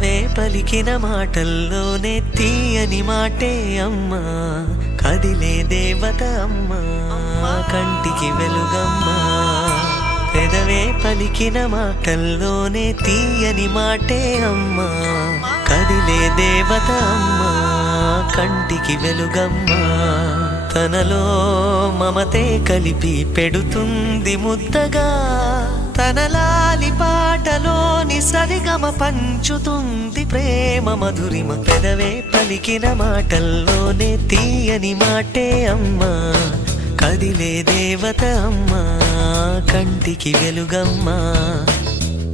పెదవే పలికిన మాటల్లోనే తీయని మాటే అమ్మా, కదిలే దేవత అమ్మా, కంటికి వెలుగమ్మా. పెదవే పలికిన మాటల్లోనే తీయని మాటే అమ్మా, కదిలే దేవత అమ్మా, కంటికి వెలుగమ్మా. తనలో మమతే కలిపి పెడుతుంది ముద్దగా, తన లాలి పాటలోని సరిగమ పంచుతుంది ప్రేమ మధురిమ. పెదవే పలికిన మాటల్లోనే తీయని మాటే అమ్మా, కదిలే దేవత అమ్మా, కంటికి వెలుగమ్మా.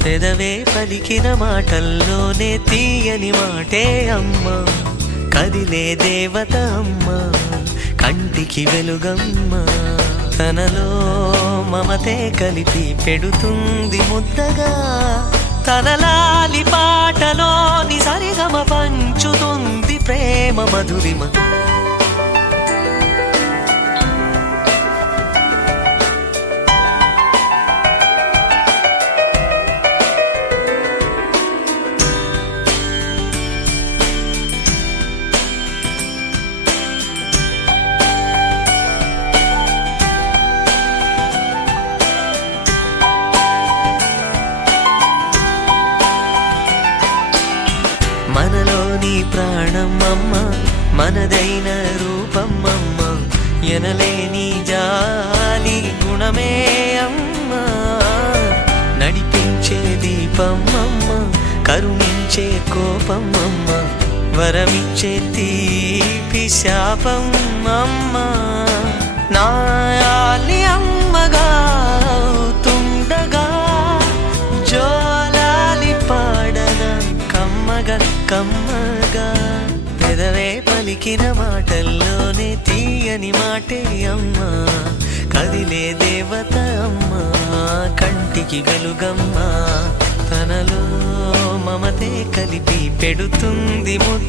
పెదవే పలికిన మాటల్లోనే తీయని మాటే అమ్మా, కదిలే దేవత అమ్మా, కంటికి వెలుగమ్మా. తనలో మమతే కలిపి పెడుతుంది ముద్దగా, తన లాలి పాటలోని సరిగమ పంచుతుంది ప్రేమ మధురిమ. మనలోని ప్రాణమమ్మ, మనదైన రూపమమ్మ, ఎనలేని జాలి గుణమే అమ్మ. నడిపించే దీపమమ్మ, కరుణించే కోపమమ్మ, వరమిచ్చే తీపి శాపమమ్మ. నాయాలి అమ్మగా అవుతుండగా, జోలాలి పాడన కమ్మగా కమ్మగా. పెదవే పలికిన మాటల్లోనే తీయని మాటే అమ్మా, కదిలే దేవత అమ్మా, కంటికి వెలుగమ్మా. తనలో మమతే కలిపి పెడుతుంది ముద్ద